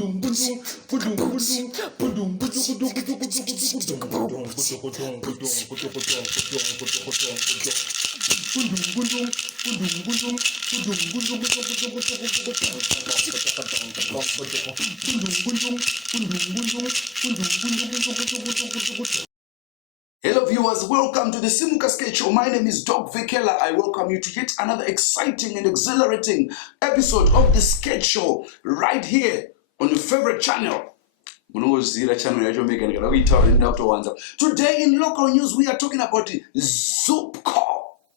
Hello viewers, welcome to the Simuka sketch show. My name is Doc Vekela. I welcome you to yet another exciting and exhilarating episode of the sketch show right here on your favorite channel. Today in local news, we are talking about Zupco.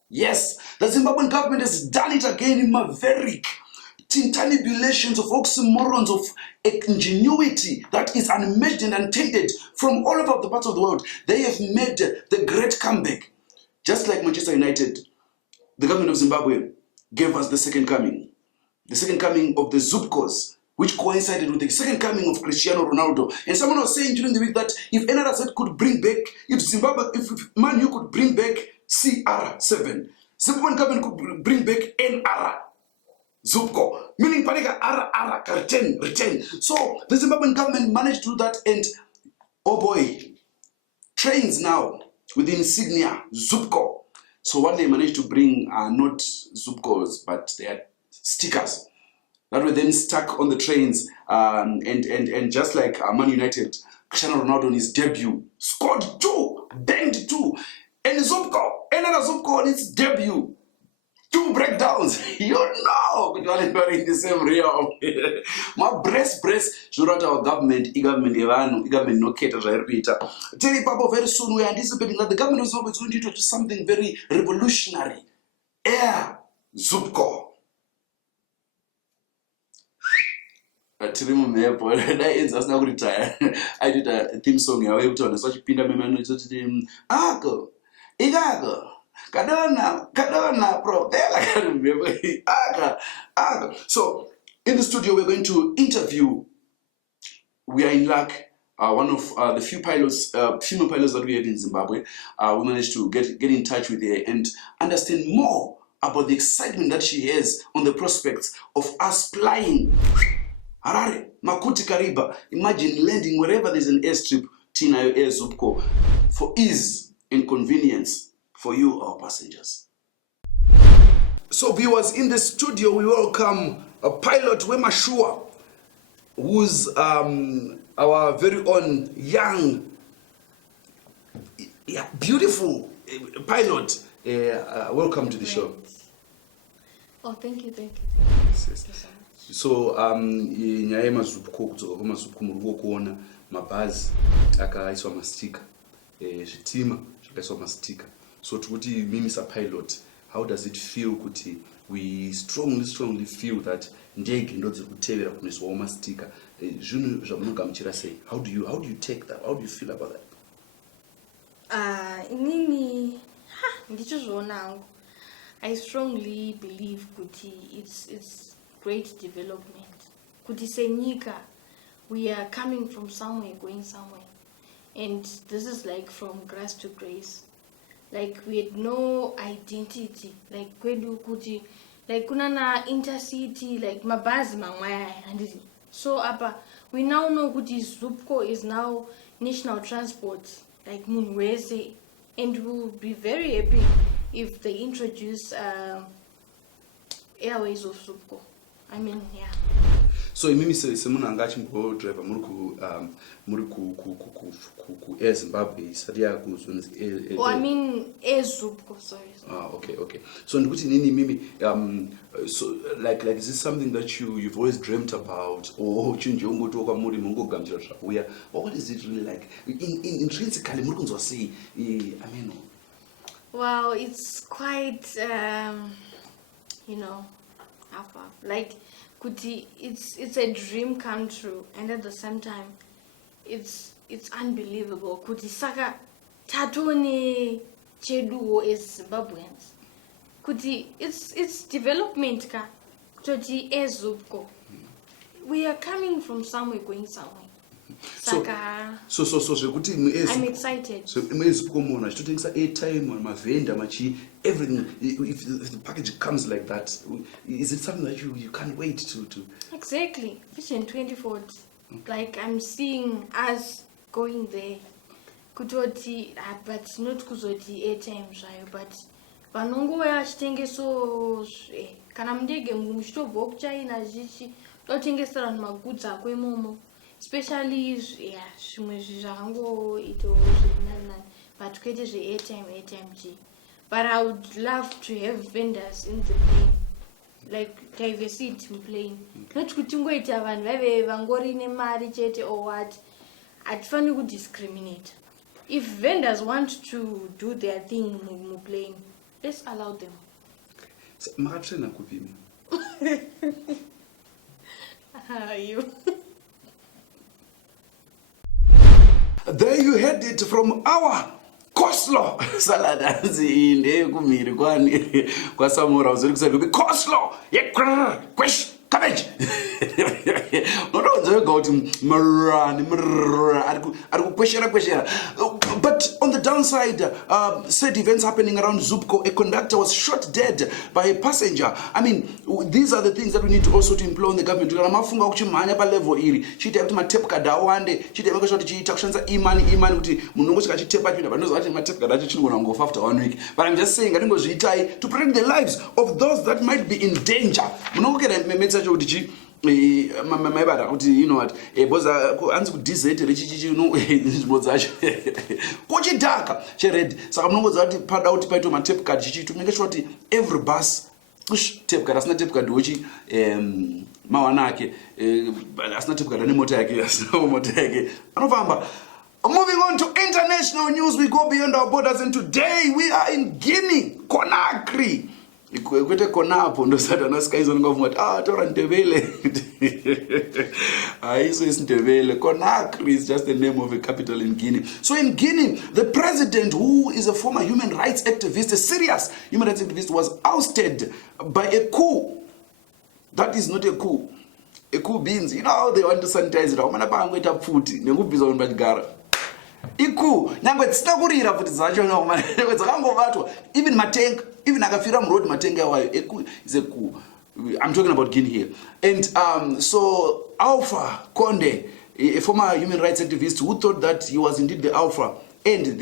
Yes, the Zimbabwean government has done it again in maverick tintanibulations of oxymorons of ingenuity that is unmatched and untainted from all over the parts of the world. They have made the great comeback. Just like Manchester United, the government of Zimbabwe gave us the second coming of the Zupcos, which coincided with the second coming of Cristiano Ronaldo. And someone was saying during the week that if NRZ could bring back, if Man U could bring back CR7, Zimbabwean government could bring back NR Zupco, meaning Panika RR, return. So the Zimbabwean government managed to do that, and oh boy, trains now with the insignia Zupco. So what they managed to bring are not Zupcos, but they are stickers that were then stuck on the trains, and just like Man United, Cristiano Ronaldo on his debut scored 2, banged 2, and Zupco, another Zupco on its debut. 2 breakdowns, you know, because we're in the same realm. My breast, should our government, government no cater repeater. Tell you, Papa, very soon we are anticipating that the government is always going to do something very revolutionary. Air Zupco. I did a theme song. I went to such a pinda memory to Ako, Igago. Kadona, bro. I can't remember. So, in the studio, we're going to interview. We are in luck. One of the few pilots, female pilots that we have in Zimbabwe. We managed to get in touch with her and understand more about the excitement that she has on the prospects of us flying. Harare, Makuti Kariba. Imagine landing wherever there's an airstrip, Tina Air Zupco, for ease and convenience for you, our passengers. So viewers, in the studio, we welcome a pilot, Wemashua, who's our very own young, beautiful pilot. Welcome to the show. Oh, thank you. Yes. So, nyaya mazupko kudzoka mazupko muri kuona mabhazi akaiswa mastika, zvitima zvakaiswa mastika. So to mimi as a pilot, how does it feel kuti we strongly feel that ndege ndo dziri kutevera kunoiswawo mastika? Zvinhu zvamunogamuchira sei? How do you take that? How do you feel about that? Inini ndichizvoona hangu. I strongly believe kuti it's great development. Kuti senyika, we are coming from somewhere, going somewhere. And this is like from grass to grace. Like we had no identity. Like kwedu kuti, like kunana intercity, like mabazi mangwaya. So we now know kuti Zupco is now national transport, like munhu. And we'll be very happy if they introduce airways of Zupco. I mean, yeah. So imimi semunhu anga achimbo driver muri ku Air Zimbabwe sadia kuzonzi I mean Air Zupco, sorry. Okay. So ndikuti nini mimi so like is this something that you've always dreamt about, or chinhu ungotoka muri mungogamuchira zvakuya? What is it really like intrinsically muri kunzwa sei Hameno? Well, it's quite half. Like kuti it's a dream come true, and at the same time it's unbelievable kuti saka tatone cheduwo as Zimbabweans kuti it's development ka kuti ezupko we are coming from somewhere going somewhere. Saka so zvekuti I'm excited. So ezupko mona chitotengesa airtime mavenda machi everything. If the package comes like that, is it something that you can't wait to? Exactly. Vision 2040. Like I'm seeing us going there. Kutoti, but not kuzoti 8 times, right? But vanongouya vachitengeso kana mundege muchitobva kuchina zvichi totengesera vanhu magudzi ako imomo, especially zvimwe zvakangoitawo zvirinani, but kwete zve-airtime g. But I would love to have vendors in the plane, like diversity muplane, not kuti ngoita vanhu vave vangori nemari chete or what. Hatifaniri kudiscriminate. If vendors want to do their thing muplane, let's allow them. So, makatraina kupi imi? You. There you had it from our coleslaw salad. Hanzi ndeyekumhiri kwani kwasamura uzori kusaidokuti coleslaw yequesh cabbage. Unotonzwa wega kuti marani ari kukweshera. But on the downside, said events happening around Zupco, a conductor was shot dead by a passenger. I mean, these are the things that we need to also to employ on the government. Kana mafunga kuchimhanya pa level iri, chite kuti ma tape card awande, chite makasha kuti chiita kushandisa imani kuti munhu ngosvika chitepa china panozo kuti ma tape card acho chinogona kungofa after 1 week. But I'm just saying ngatingozviitai to protect the lives of those that might be in danger. Munongokera memetsa kuti chi maibada kuti you know what boza anzi kudizete chichi nzvimbo dzacho kuchidhaka chered. Saka munongodza kuti pada kuti paito ma tape card chichitu make sure kuti every bus tape card asina tape card wochi mawana ake asina tape card ane mota yake asina mota yake anofamba. Moving on to international news, we go beyond our borders, and today we are in Guinea, Conakry. Kwete konapo ndo satana skaizona ngavuma tora Ndebele. Aiso is Ndebele. Conakry is just the name of a capital in Guinea. So in Guinea, the president, who is a former human rights activist, a serious human rights activist, was ousted by a coup. That is not a coup. A coup means, you know how they want to sanitize it. Umana pangoita pfuti nekubvisa vanhu pachigara. Iku nyangwe tsita kurira futi dzacho ngomane dzakangovatwa even matenga even akafira muroad matenga wayo eku is a coup. I'm talking about Guinea here. And so Alpha Conde, a former human rights activist who thought that he was indeed the Alpha and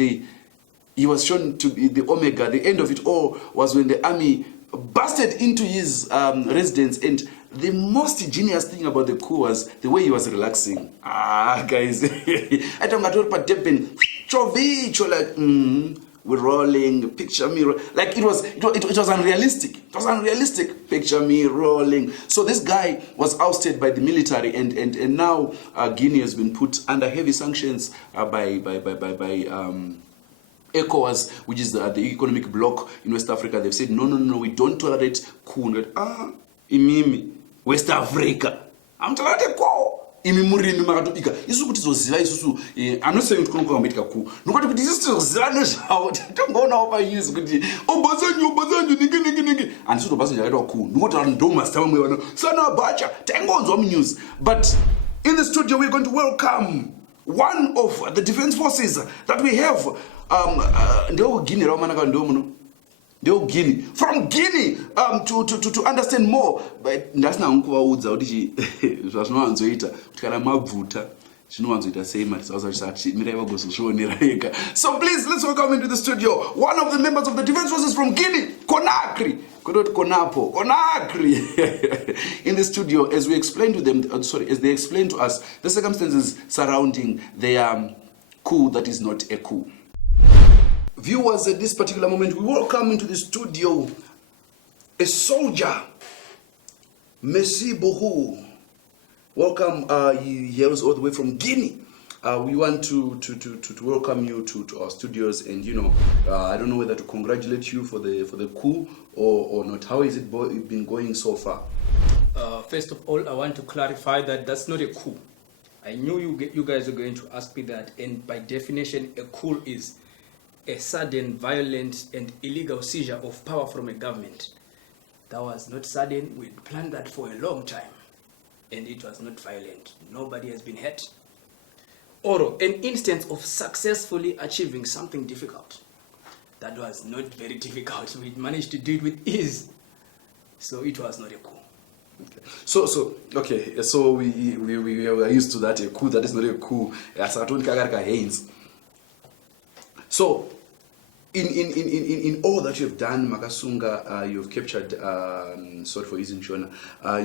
he was shown to be the Omega. The end of it all was when the army busted into his residence, and the most genius thing about the coup was the way he was relaxing. Guys, I don't know what happened. Like, we're rolling, picture me, like it was unrealistic. It was unrealistic. Picture me rolling. So this guy was ousted by the military, and now Guinea has been put under heavy sanctions by ECOWAS, which is the economic bloc in West Africa. They've said no, we don't tolerate coup. Imimi West Africa. I'm tolerate coup. Imi murimi makatobika. Isu kuti zoziva isusu. I'm not saying kuti kunokuitika coup. Nokati kuti isu toziva nezvawo. Tongoona opa use kuti Obasanjo ningi. And so Obasanjo akaitwa coup. Nokati vanhu ndo master vamwe vano. Sana Abacha taingonzwa munews. But in the studio we're going to welcome one of the defense forces that we have. Guinea from Guinea to understand more. But ndasina nkuvaudza kuti zvazvinowanzoita kuti kana mabvuta zvinowanzoita sei mari sazvati mirai vagozozvionera ega. So please let's welcome into the studio one of the members of the defense forces from Guinea, Conakry. Conakry. In the studio, as we explained to them, as they explained to us the circumstances surrounding their coup that is not a coup. Viewers, at this particular moment, we welcome into the studio a soldier, Merci beaucoup. Welcome, he hails all the way from Guinea. We want to welcome you to our studios, and you know, I don't know whether to congratulate you for the coup or not. How is it been going so far? First of all, I want to clarify that that's not a coup. I knew you guys were going to ask me that, and by definition, a coup is a sudden, violent, and illegal seizure of power from a government. That was not sudden. We planned that for a long time, and it was not violent. Nobody has been hurt. Or an instance of successfully achieving something difficult. That was not very difficult. We managed to do it with ease. So it was not a coup. So we are used to that, a coup that is not a coup. So in all that you have done, Makasunga, you've captured, sorry for using Shona,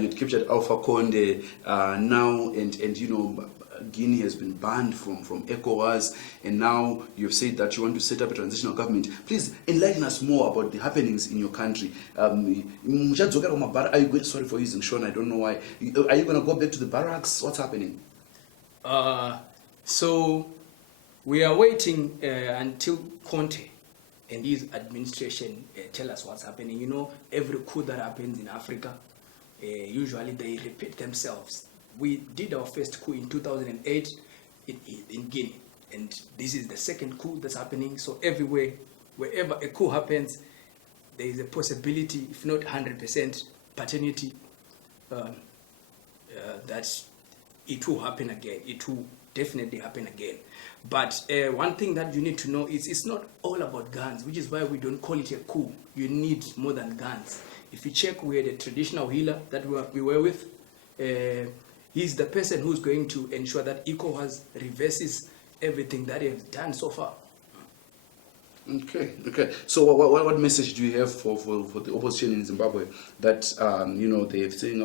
you've captured Alpha Conde now, and you know, Guinea has been banned from ECOWAS, and now you've said that you want to set up a transitional government. Please enlighten us more about the happenings in your country. Are you going, sorry for using Shona, I don't know why. Are you going to go back to the barracks? What's happening? So we are waiting until Conte and his administration tell us what's happening. You know, every coup that happens in Africa, usually they repeat themselves. We did our first coup in 2008 in Guinea, and this is the second coup that's happening. So everywhere, wherever a coup happens, there is a possibility, if not 100% paternity, that it will happen again. It will definitely happen again. But one thing that you need to know is it's not all about guns, which is why we don't call it a coup. You need more than guns. If you check, we had a traditional healer that we were with. He's the person who's going to ensure that ECOWAS reverses everything that they have done so far. Okay. So what message do you have for the opposition in Zimbabwe that you know, they're saying,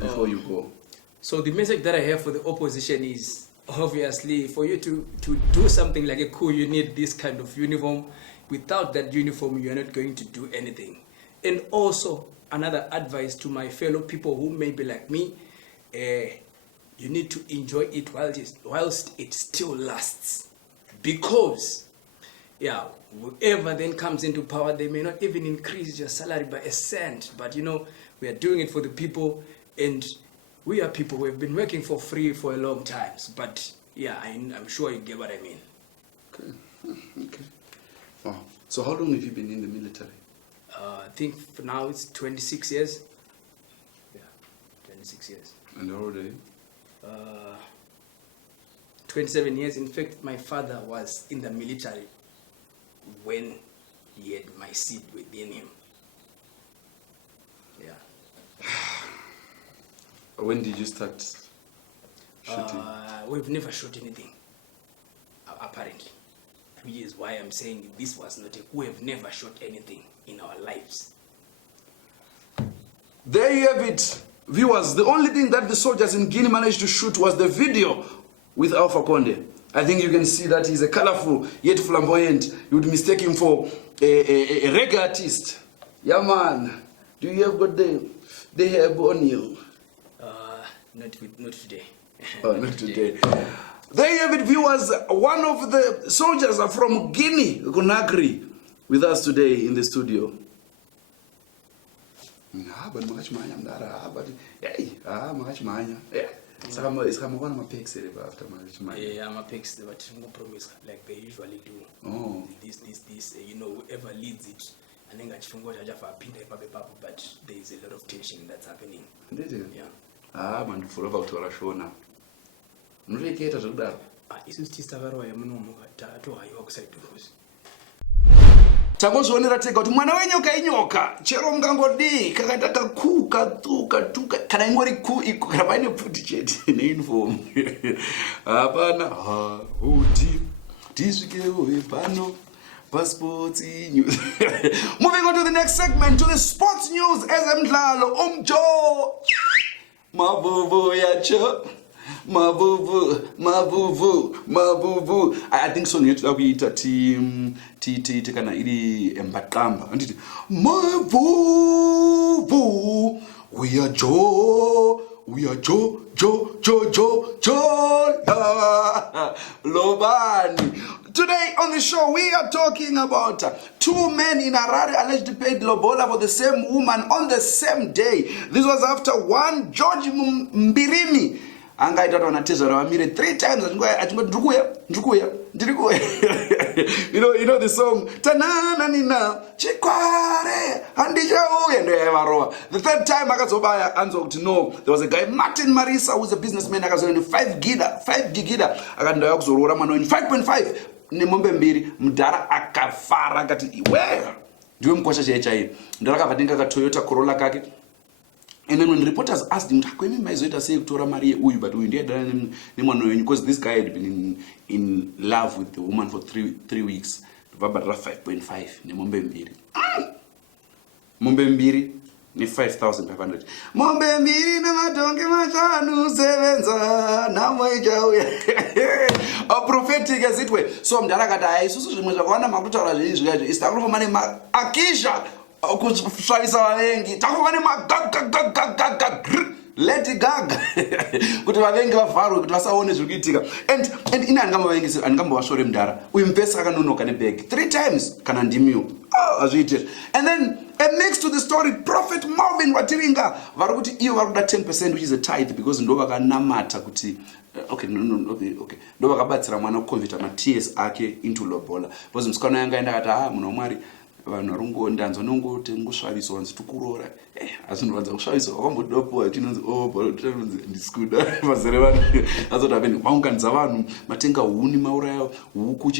before you go? So the message that I have for the opposition is, obviously, for you to do something like a coup, you need this kind of uniform. Without that uniform, you're not going to do anything. And also, another advice to my fellow people who may be like me, you need to enjoy it whilst it still lasts. Because, whoever then comes into power, they may not even increase your salary by a cent. But, you know, we are doing it for the people, and we are people who have been working for free for a long time. But, I'm sure you get what I mean. Okay. Wow. So how long have you been in the military? I think for now it's 26 years. 26 years. And how old are you? 27 years. In fact, my father was in the military when he had my seed within him. When did you start shooting? We've never shot anything, apparently. Which is why I'm saying this was not we have never shot anything in our lives. There you have it, viewers. The only thing that the soldiers in Guinea managed to shoot was the video with Alpha Conde. I think you can see that he's a colorful yet flamboyant. You would mistake him for a reggae artist. Yeah, man. Do you have got the hair on you? Not today. Oh, not today. There you have it, viewers. One of the soldiers are from Guinea, Conakry, with us today in the studio. But like they usually do. Oh. This, you know, whoever leads it, Anenge, but there is a lot of tension that's happening. Did it? Yeah. Man, for about to Shona. Mureketa zvakudaro. Isusu tisakaroya munomuka tatohaiwa kusaidhuruzi. Tangozvionera tega kuti mwana wenyoka inyoka, chero mungangodii kakaita kakuka tuka kana ingori ku kana paine pfuti chete neuniform. Hapana kuti tisvikewo pano passports news. Moving on to the next segment, to the sports news. Ezemdlalo umjo mabubu yacho. Mabubu. I think so. You have to team kana iri embakamba. Anditi mabubu. We are Joe. Lobani. Today on the show, we are talking about two men in Harare allegedly paid lobola for the same woman on the same day. This was after one George Mbirimi angaita kuti vanatezvara vamire 3 times ndikuya. You know the song tanananina chikware handichauya ndoyaivarova. The third time akazobaya anzwa kuti no, there was a guy Martin Marisa who's a businessman akazoenda 5 gigida akati ndauya kuzorora mwana wenyu 5.5 nemombe mbiri. Mudhara akafara akati iwe ndiwe mukwasha chaiye. Ndarakabva ndinga Toyota Corolla kake. And then when reporters asked him, "Kwemi maizoita sei kutora mari uyu but uyu ndiye dana nemwana wenyu," because this guy had been in love with the woman for 3 weeks. Vabhadira 5.5 nemombe mbiri. Mombe mbiri ni 5,500. Mombe mbiri nematonge mashanu sevenza namoijauya. A prophetic as it were. So mdarakati aisusu zvimwe zvakawanda makutaura zvinhu zvikazvo. Isitakurofamba akisha kusvaisa vavengi. Takufamba Lady Gaga. Kuti vavengi vavharwe kuti vasaone zviri kuitika. And ina andingambovashore mudhara. Uyu mupesi akanonoka nebag 3 times kana ndimiwo. Azviitira. And then next to the story, Prophet Marvin Watiringa vari kuti ivo vari kuda 10% which is a tithe because ndo vakanamata kuti okay. Ndo vakabatsira mwana kuconverta ma-TS ake into lobola. Because musikana yanga enda akati munhu waMwari vanhu vari kungondanzwa nongoti ngosvaviswa wanzi tukurora. Asi ndovanza kusvaviswa wakambodopoa chinonzi ndisikuda mazere vanhu azoti apeni maunganidza vanhu matenga huni mauraya huku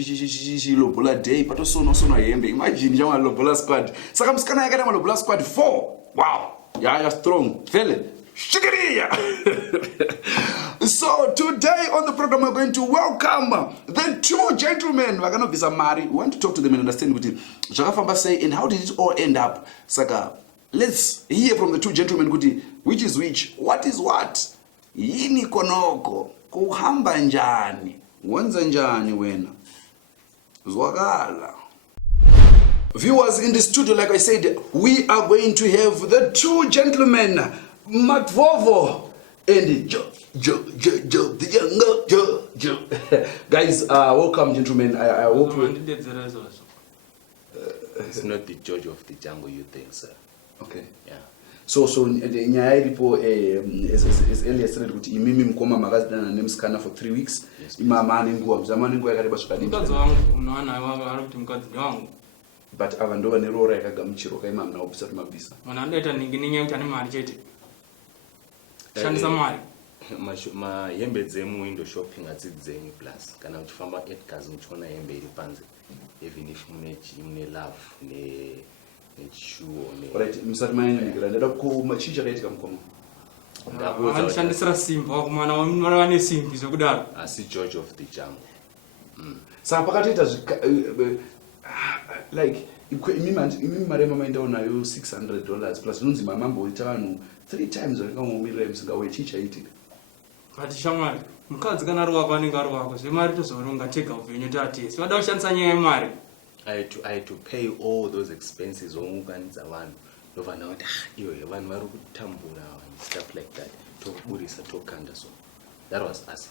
lobola day patosonwa hembe. Imagine chama lobola squad. Saka musikana yakaita lobola squad 4. Wow. Yeah, strong. Fele. Shikiriya. So today on the program we're going to welcome the 2 gentlemen vakanobvisa mari. We want to talk to them and understand kuti zvakafamba sei and how did it all end up. Saka let's hear from the 2 gentlemen kuti which is which, what is what, yini konoko, kuhamba njani, wenza njani wena, zwakala. Viewers in the studio, like I said, we are going to have the 2 gentlemen, Matvovo and Joe. Guys, welcome, gentlemen. I hope it's not the judge of the jungle you think, sir. Okay. Yeah. So nyaya iripo as earlier said kuti imimi mukoma makazidana nemusikana for 3 weeks. Imama anenguwa yakareba zvakadini. Mukadzi wangu unowana ari kuti mukadzi wangu. But ava ndo vane roora yakagamuchirwa kaimama nawo bisa mabvisa. Mwana andoita ninginingi kuti ane mari chete. Shandisa mari. Mahembe dzemu window shopping atidzengi plus kana uchifamba Edgar's muchiona hembe iri panze even if mune love nechishuo right. Musati manyanyikira ndada kumachicha kaitika mukoma anoshandisira simba wakumana wamwana wane simbi zvokudaro asi George of the jungle. Saka pakatoita like imimi mari yamamaenda nayo $600 plus nonzi mamamboita vanhu 3 times vakangomirira musingawe chichaitika. But shamwari mukadzi kana ari wako anenge ari wako zvemari tozoronga tega upenyu tatesi vada kushandisa nyaya yemari. I had to pay all those expenses ounganidza vanhu ndovana kuti iwe vanhu vari kutambura and stuff like that toburisa tokanda. So that was us.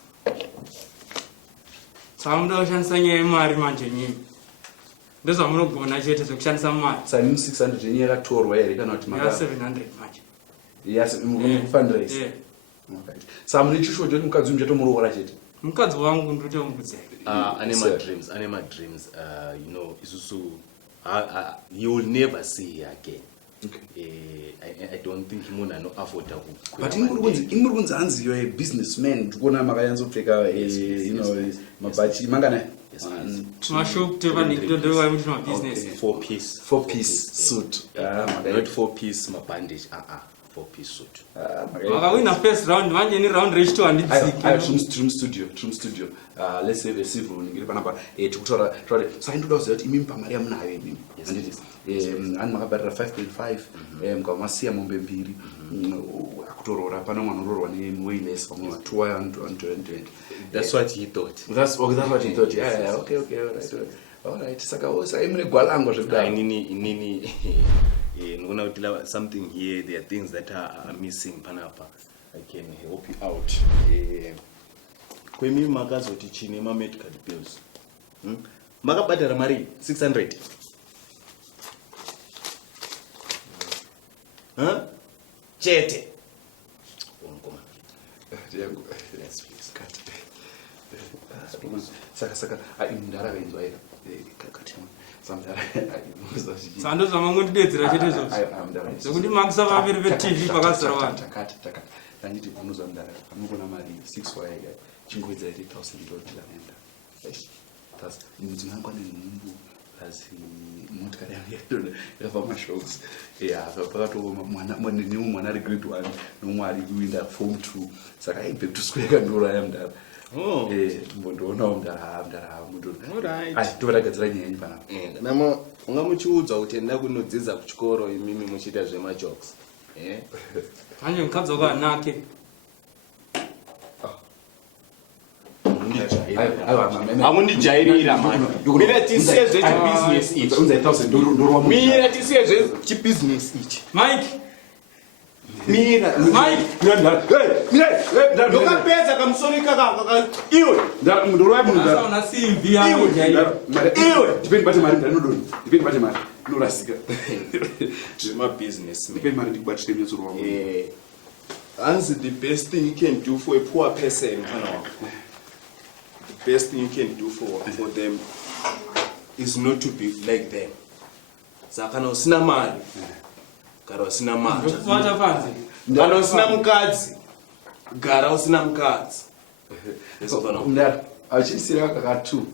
Saka muda kushandisa nyaya yemari manje nyini ndozvamunogona chete zvekushandisa mari. Saka 600 yenye yakatorwa here kana kuti maka 700 manje. Yes, fundraise. Yeah. Okay. Saka mune chisho choti mukadzi muchatomuroora chete. Mukadzi wangu ndotomukudza. Ane my dreams, you know, isusu you will never see her again. Okay. I don't think munhu anoafforda ku. But imuri kunzi hanzi you're a businessman. Tikona makayanzopfeka you know mabachi mangana. Mashop teva nikutodova muti ma business. 4 piece suit. Not 4 piece ma bandage. 4-piece suit. Wakawina first round manje ni round reach to handitsiki. Trim studio. Let's have a civil ngiri panapa tikutora so ndoda kuziva kuti imimi pamari yamunayo imimi. Ani makabharira 5.5 mukavamasiya mombe mbiri akutorora pana mwana urorwa newayless pamwe vatuwa and that's what he thought. That's what he thought. Yeah, okay, all right. Saka imune gwalango zvekudai. Inini something here, there are things that are missing panapa. I can help you out. Kwemi makazoti chine ma medical bills. Makabhadhara mari 600. Chete. Yes, please cut. Saka imundara kainzwa ira. Kati Sando zvamangondidedzera chete izvozvo zvokuti makusa vaviri vetv pakazara vanhu ndanditi unozwa mudara anogona mari 6 waye chingoedza iri $1,000 ndiraenda ndzinangwa nenhumbu asi motikari yangu yakafamba shocks. Pakatova mwana ari grade 1 nomwe ari kuinda form 2 saka back to school yakandoraya mudara. Mbondoonawo mudara tovatagadzira nyaya yenyu panapa. Namo unga muchiudzwa kuti enda kunodzidza kuchikoro imimi muchiita zvemajokes. Anje mukadzi wakanake. Amundijairira mani. Mira tisiye zvechibusiness ichi. Mira tisiye zvechibusiness ichi. Mike. Mira. Mike. Ndokapedza kamusoro ikaka iwe. Ndorova munhu Asa una simbi yangu jaira. Iwe. Depend bate mari ndinodoni. Depend bate mari. Norasika. Zvemabusiness. Depend mari ndikubatire muzoro wangu. Hanzi the best thing you can do for a poor person, the best thing you can do for them is not to be like them. Kana usina mari, gara usina mari. Ndofata fanzi. Kana usina mukadzi, gara usina mukadzi. Ndara achisira kakatu.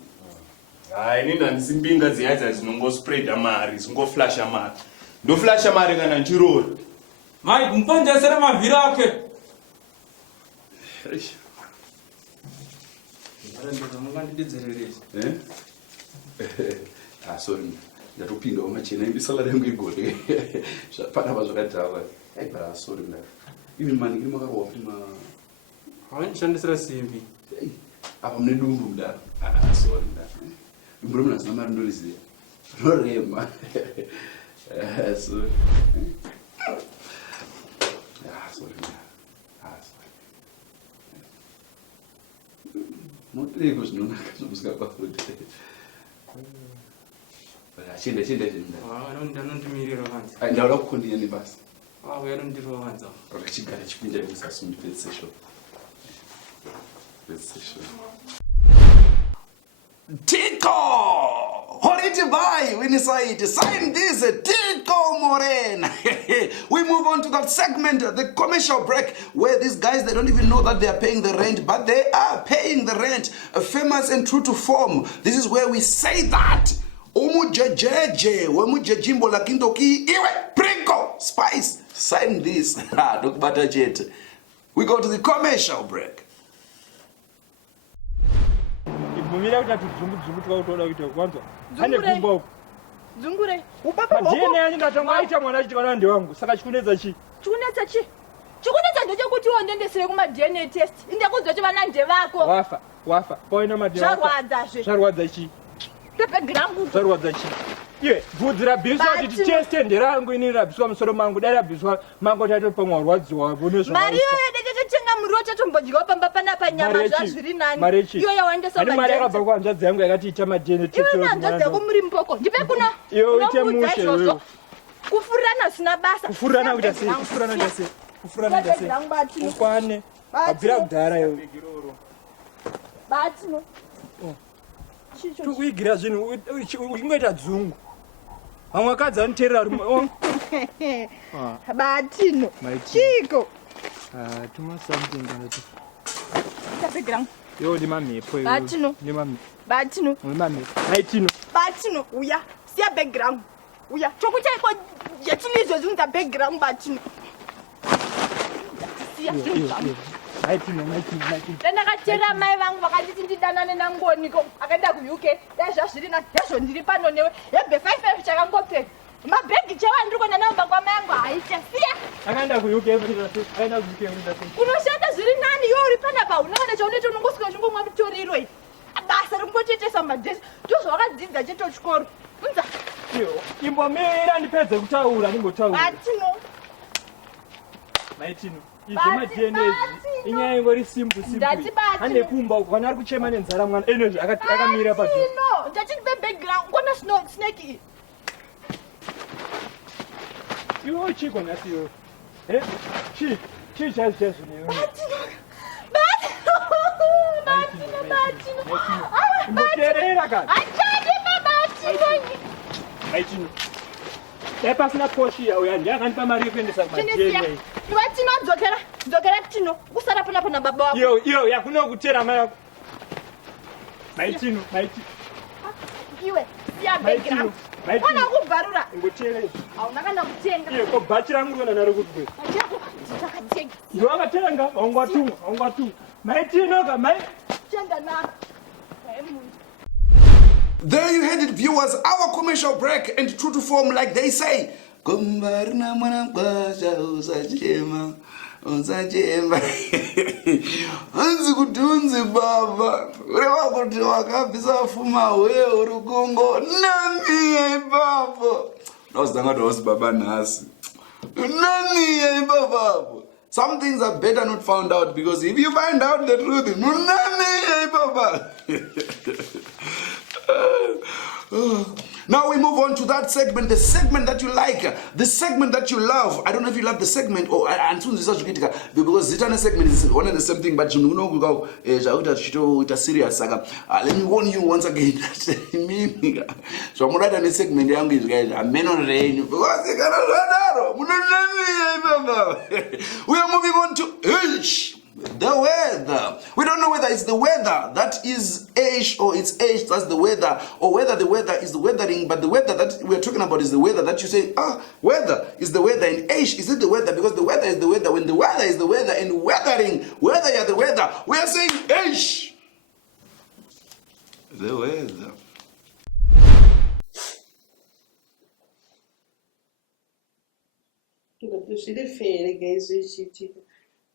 Inini handisimbinga dziya dzinongospreada mari, dzingoflasha mari. Ndoflasha mari kana nchirori. Mike, mpanjasera mavhiri ake. Sorry. Ndatopinda machena imbisala rengu igore. Panapa zvakadhava. But sorry mna. Even mani iri makarowa kuti Hawanishandisira simbi. apa mune dumbu mdara. Sorry mna. Dumbu romuna zina mari ndoriziya. Norema. Sorry. Sorry mna. Motrego zvinonaka zvokusika kwafuti. Achenda zvinda. Anondimirira vanzi. Ndauda kukondinya nebasa. Uyarondiro vanza. Chigara chipinda musasumbi pet session. Tiko! Horiti vai, Winnie sign this, Tiko Morena. We move on to that segment, the commercial break, where these guys, they don't even know that they are paying the rent, but they are paying the rent. Famous and true to form. This is where we say that. Umujejeje, wemujejimbo lakindoki, iwe, Prinko, Spice, sign this. Dokbata chete. We go to the commercial break. Mumira kuti dzungu twautoda kuita kwanza. Ane kumba uko. Dzungure. Upapa boko. Ndiye nani ndatanga aita mwana chitikana ndi wangu. Saka chikunedza chi? Chikunedza chi? Chikunedza ndechekuti wondendesere kuma DNA test. Indekuzoti vana nje vako. Wafa. Poina madina. Zvarwadza zve. Zvarwadza chi? Bhabhirigamu. Zvarwadza chi? Ye, bvudzi rabhiswa kuti test nderangu ini rabhiswa musoro mangu dai rabhiswa mangu taito pamwa rwadziwa bonezvo. Mari yoyo ndechitenga muriwo chatombodyiwa pamba panapa nyama zvazviri nani. Iyo yawandesa madini. Ani mari yakabva kuhanzvadzi yangu yakati ita madini test. Iwe hanzvadzi yako muri mboko. Ndipe kuna. Iyo uite mushe wewe. Kufurana sina basa. Kufurana kuita sei? Kufurana ndase. Ukwane. Abvira kudhara yewe. Batino. Tukuigira zvinhu uchingoita dzungu. Vamwe vakadzi vanoteerera rumwe. Batino. Chiko. Tuma something kanati. Bhabhirigamu. Yo ndi mamhepo yo. Batino. Ndi mamhepo. Batino. Ndi mamhepo. Maitino. Batino uya. Siya bhabhirigamu. Uya. Chokuita iko yetini izvo zvinhu bhabhirigamu Batino. Siya bhabhirigamu. Maitino. Ndakatera mai vangu vakanditi ndidanane nangoniko akaenda kuUK. Dai zvazviri na yazvo ndiri pano newe. Hembe 5 chakangopfeka. Mabhegi chawa ndiri kuenda nawo baba yangu haita. Siya. Akaenda kuUK kuti aenda kuUK kuti unoshanda zviri nani yo uri panapa unoona chaunoita unongosvika uchingomwa mutoriro iyi. Basa ringotoitesa madhesi. Ndozvawakadzidza cheto chikoro. Unza. iyo. Imbomira ndipedze kutaura ndingotaura. Batino. Maitino. Izvi madNA inyaya ingori simple. Ane kumba uko kana ari kuchema nenzara mwana. Eno akamira padyo. No, ndachiti bhabhirigamu ngona snake. Iwo chiko nasiyo. Chii chazvo newe. Batino. Muterera kana. Achadi Batino. Maitino. Dai pasina koshi yauya ndiakanipa mari yekuendesa kumadNA. Batino dzokera Tino. Usara panapa na baba wako. Iyo yakuna kutera mai yako. Maitino. Iwe, siya bhegi rangu. Ona kubvarura. Ngoteereza. Hauna kana kutenga. Iye ko bhachi rangu rona naro kuti. Ndakatenga. Ndowakatenga, haungatumwa. Maitinoka, Tenda na. There you had it, viewers. Our commercial break, and true to form, like they say. Kumbarina mwana kwasha usachema. Hanzi kuti unzi baba. Ureva kuti wakabvisa fuma we urukungo. Nani baba. Ndozanga kuti baba nasi. Nani baba. Some things are better not found out, because if you find out the truth, nani baba. Now we move on to that segment, the segment that you like, the segment that you love. I don't know if you love the segment or because Zitana segment is one and the same thing, but you know, it's serious. Let me warn you once again. So I'm right on the segment, young guys. Hameno rain. We are moving on to the weather. We don't know whether it's the weather that is age or it's age that's the weather, or whether the weather is the weathering, but the weather that we're talking about is the weather that you say, weather is the weather, and age is it the weather, because the weather is the weather. When the weather is the weather and weathering, whether you're the weather, we are saying age. The weather. Zviri fere guys zvichiitika.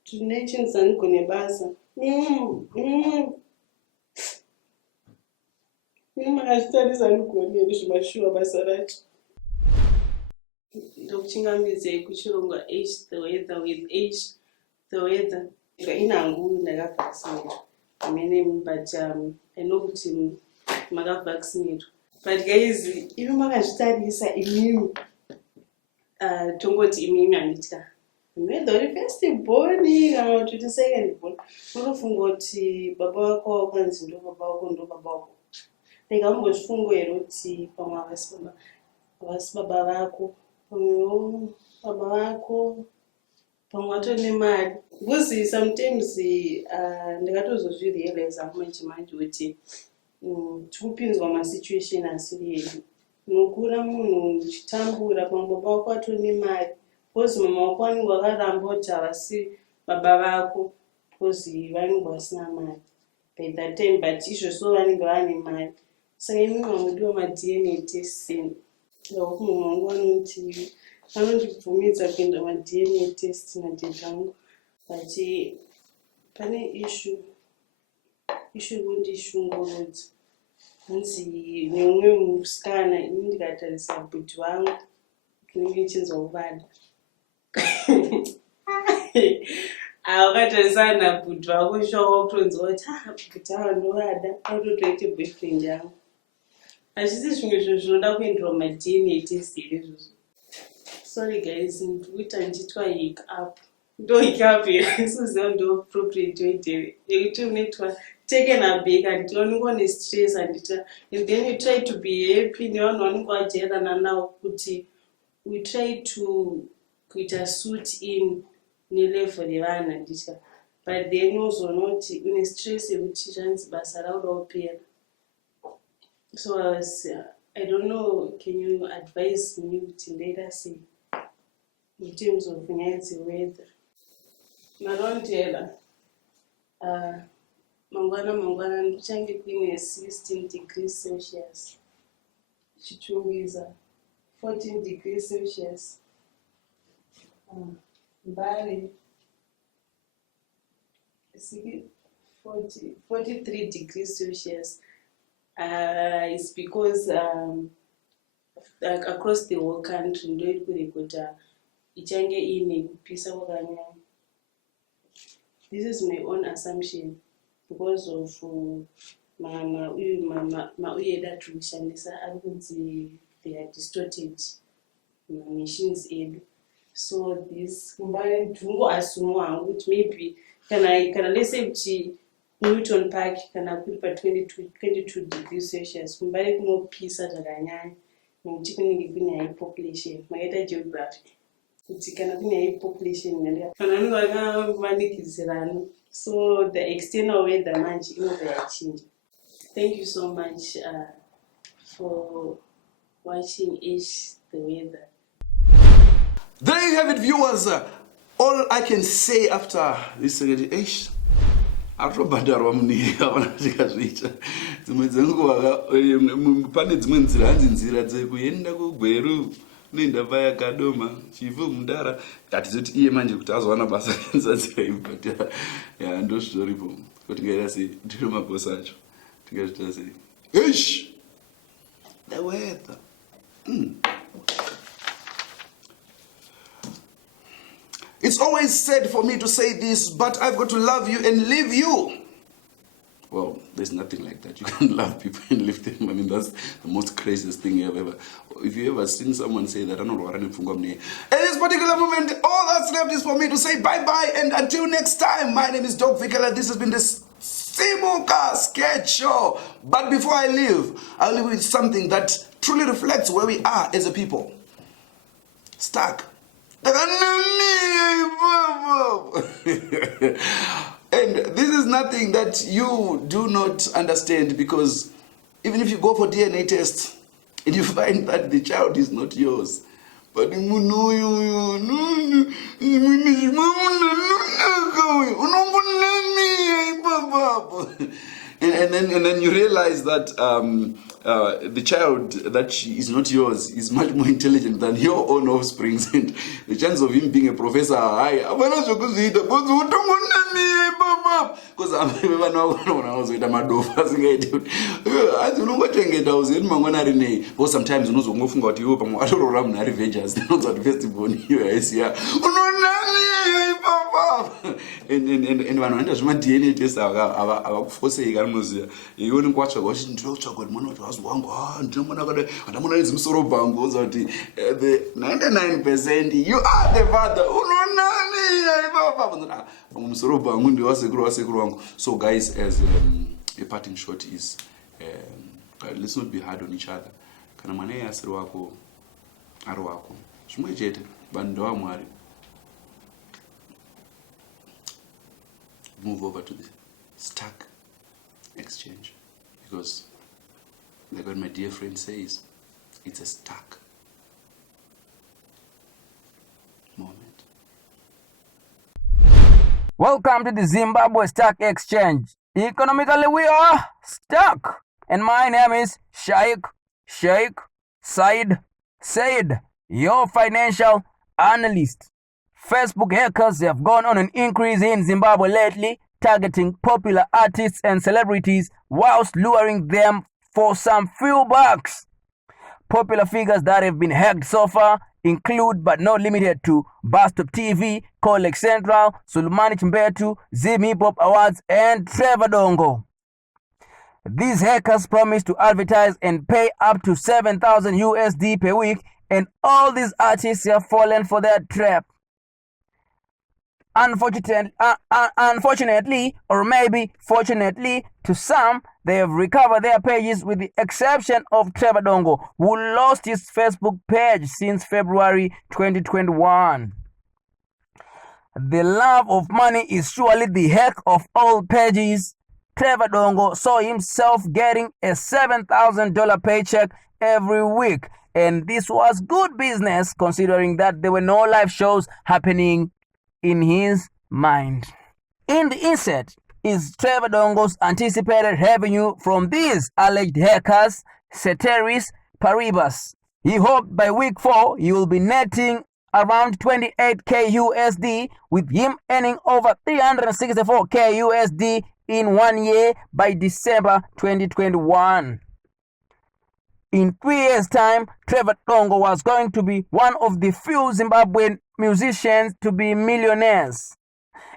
Tine chinhu zangone basa. Makazvitarisa ndigone zvimashuwa basa racho. Ndokuchingamidzei kuchirongwa age the weather with age the weather. Inhangu ndakavaccinate. But I know kuti makavaccinate. But guys, ivi makazvitarisa imimi. Tongoti imimi handitya. Whether uri first born kana kuti second born, unofunga kuti baba wako wakwanzi ndo baba wako ndo baba wako. Ndakambozvifunga here kuti pamwe havasi baba vako, pamwewo baba vako, pamwe watori nemari. Because sometimes ndakatozozvirealiza manje kuti tikupinzwa masituation asiri edu. Unokura munhu uchitambura, pamwe baba wako atori nemari. Because mama wako vanenge vakaramba kuti havasi baba vako because vanenge vasina mari by that time, but izvozvo vanenge vane mari. Saka imi mamudiwa ma-DNA testing. Ndakuti munhu wangu vanoti vanondibvumidza kuenda ma-DNA test nadedha wangu, but pane issue kundishungurudza. Hanzi neumwe musikana ini ndikatarisa bhutsu vangu kunenge chinzwa kuvada. Awakatarisana bhutsu wako shoko kutonzwa kuti bhutsu ava ndovada autotoite boyfriend yangu. Hazvisi zvimwe zvinhu zvinoda kuenderwa ma-DNA test here izvozvo. Sorry guys, ndikuita ndichitwa hik up. Ndo hik up here, isiziva ndo appropriate weight here. Yekuti unoitwa taken aback and unenge stress and then you try to be happy nevanhu vanenge vajairana navo kuti we try to kuita suit in nelevel yevanhu handitya, but then uzoona kuti une stress yekuti zvanzi basa rauda kupera. So I don't know, can you advise me kuti ndoita sei in terms of nyaya dzeweather? Marondera mangwana ndichange kuine 16 degrees Celsius, chichungiza 14 degrees Celsius, Mbari 43 degrees Celsius. It's because across the whole country ndoiri kurekota ichange iine kupisa kwakanyanya. This is my own assumption because of mauyeda atiri kushandisa ari kunzi they are distorted machines edu. So this combined ndingo assume hangu kuti maybe kana let's say kuti Newton Park kana kuri pa 22 degrees Celsius kumbari kunopisa zvakanyanya nekuti kunenge kune high population. Makaita geography kuti kana kune high population vanhu vanenge vakamanikidzirana, so the external weather manje inobva yachinja. Thank you so much for watching the weather. There you have it, viewers. All I can say after this arobhadharwa munyika ona tikazviita dzimwe dzenguva pane dzimwe nzira hanzi nzira dzekuenda kugweru unoenda paya kadoma chifu mundara hatizoti iye manje kuti azowana basa renzanzira ivi but ndozvoripo ko tingaita sei ndiro mabhosi acho tingazvita sei the weather. It's always said for me to say this, but I've got to love you and leave you. Well, there's nothing like that. You can't love people and leave them. I mean, that's the most craziest thing you have ever. If you ever seen someone say that, I don't know what I'm doing. At this particular moment, all that's left is for me to say bye-bye, and until next time, my name is Doc Vikala. This has been this Simuka sketch show. But before I leave, I'll leave with something that truly reflects where we are as a people. Stuck. And this is nothing that you do not understand, because even if you go for DNA test and you find that the child is not yours, but and then you realize that the child that is not yours is much more intelligent than your own offspring, and the chance of him being a professor are high. Because sometimes and vanoenda zvema-DNA test avakufoseika rinoziva ione kwatsvaga kuti ndinotsvaga kuti mwana wacho hazi wangu ndinomona kada handamona nedzimusoro bhangu oza kuti the 99% you are the father unonani aipapa musoro bhangu ndewasekuru wangu. So guys, as a parting shot is let's not be hard on each other. Kana mwana iye asiri wako ari wako zvimwe chete vanhu ndavamwari. Move over to the stack exchange, because like what my dear friend says, it's a stack moment. Welcome to the Zimbabwe Stock Exchange. Economically we are stuck, and my name is Sheikh Said, your financial analyst. Facebook hackers have gone on an increase in Zimbabwe lately, targeting popular artists and celebrities whilst luring them for some few bucks. Popular figures that have been hacked so far include, but not limited to, Bastop TV, Collect Central, Sulmani Chimbetu, Zim Hip Hop Awards, and Trevor Dongo. These hackers promise to advertise and pay up to 7,000 USD per week, and all these artists have fallen for their trap. Unfortunately, or maybe fortunately to some, they have recovered their pages, with the exception of Trevor Dongo, who lost his Facebook page since February 2021. The love of money is surely the hack of all pages. Trevor Dongo saw himself getting a $7,000 paycheck every week, and this was good business considering that there were no live shows happening in his mind. In the insert is Trevor Dongo's anticipated revenue from these alleged hackers, ceteris paribus. He hoped by week 4 he will be netting around 28k USD, with him earning over 364k USD in 1 year by December 2021. In 3 years' time, Trevor Dongo was going to be one of the few Zimbabwean musicians to be millionaires.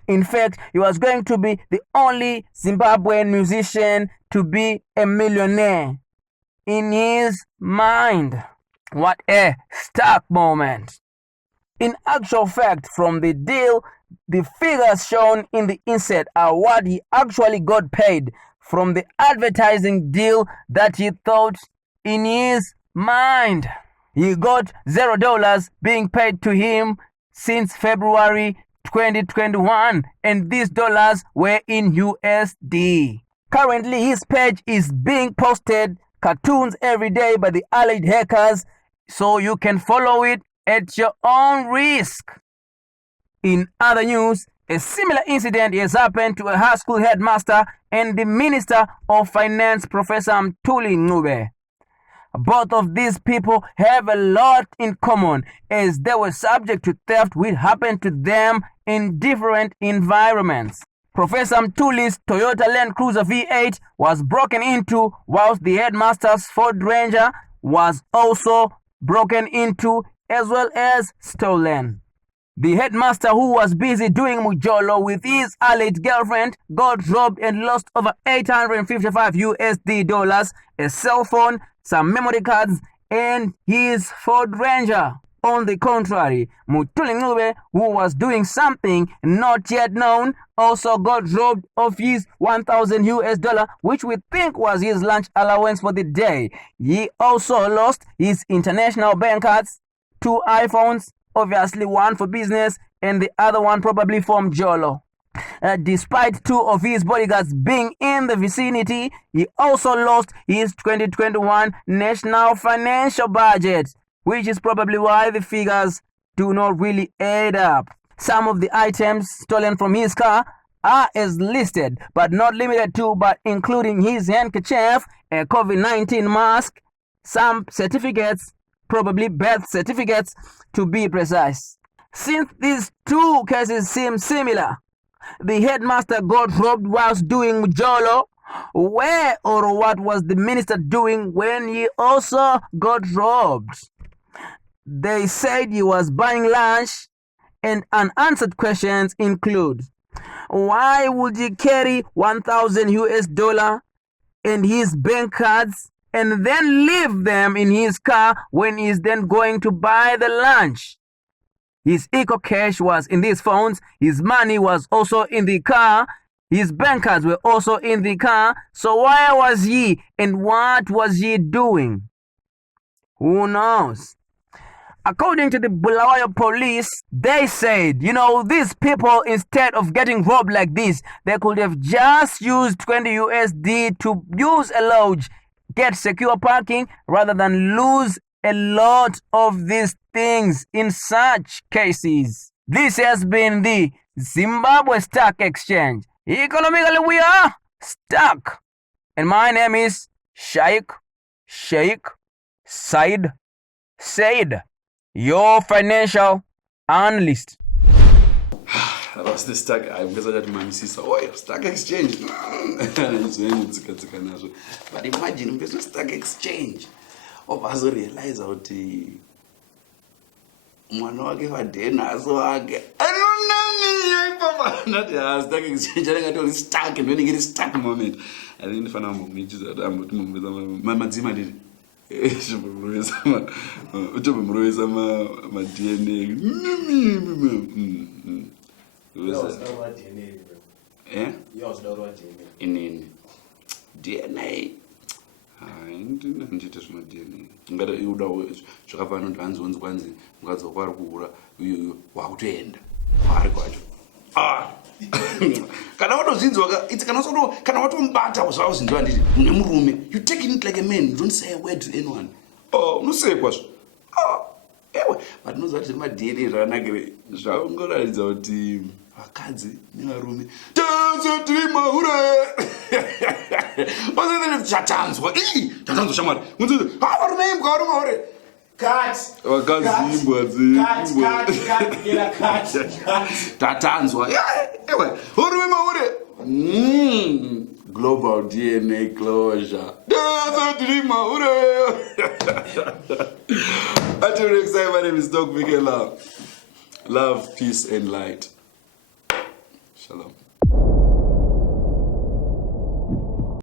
In fact, he was going to be the only Zimbabwean musician to be a millionaire. In his mind, what a stark moment. In actual fact, from the deal, the figures shown in the insert are what he actually got paid from the advertising deal that he thought in his mind. He got $0 being paid to him since February 2021, and these dollars were in USD. Currently, his page is being posted cartoons every day by the alleged hackers, so you can follow it at your own risk. In other news, a similar incident has happened to a high school headmaster and the Minister of Finance, Professor Mthuli Ncube. Both of these people have a lot in common, as they were subject to theft which happened to them in different environments. Professor Mthuli's Toyota Land Cruiser V8 was broken into, whilst the headmaster's Ford Ranger was also broken into as well as stolen. The headmaster, who was busy doing mujolo with his alleged girlfriend, got robbed and lost over $855, a cell phone, some memory cards, and his Ford Ranger. On the contrary, Mthuli Ncube, who was doing something not yet known, also got robbed of his $1,000, which we think was his lunch allowance for the day. He also lost his international bank cards, 2 iPhones, obviously one for business and the other one probably from Jolo. Despite 2 of his bodyguards being in the vicinity, he also lost his 2021 national financial budget, which is probably why the figures do not really add up. Some of the items stolen from his car are as listed, but not limited to, but including his handkerchief, a COVID-19 mask, some certificates, probably birth certificates to be precise. Since these 2 cases seem similar, the headmaster got robbed whilst doing Jolo. Where or what was the minister doing when he also got robbed? They said he was buying lunch, and unanswered questions include: why would he carry $1,000 and his bank cards and then leave them in his car when he's then going to buy the lunch? His eco cash was in these phones, his money was also in the car, his bank cards were also in the car. So where was he and what was he doing? Who knows? According to the Bulawayo police, they said, these people, instead of getting robbed like this, they could have just used $20 to use a lodge, get secure parking, rather than lose a lot of these things in such cases. This has been the Zimbabwe Stock Exchange. Economically, we are stuck. And my name is Sheikh Said, your financial analyst. That was the stock. I'm going to my sister. Oh, stock exchange. But imagine, there's stock exchange. Obazo realize out mwana wake vadenazo wake anonani stock exchange anenge stuck and when you get stuck moment I think ndifana mumitiza kuti mumbeza madzima ndiri uchobumurowesa ma DNA inini DNA ndite zvima DNA ngada iuda zvakafana kuti hanzi kwanzi mukadzi wako ari kuhura wakutoenda kwaari kwacho kana watozvinzwa kana watomubata zvauzinzwa nditi mune murume, you take it like a man, you don't say a word to anyone. Unosekwa zvo ewe but unozwa kuti zvima DNA zvakanakire zvaungoratidza kuti vakadzi nevarume tese tiri mahure chatanzwa chatanzwa shamwari varume imbwa vari mahure vakadzi imbwa tatanzwa ewe varume mahure global DNA closure tese tiri mahure. Until next time, my name is Doc Miguel. Love, peace and light. Shalom.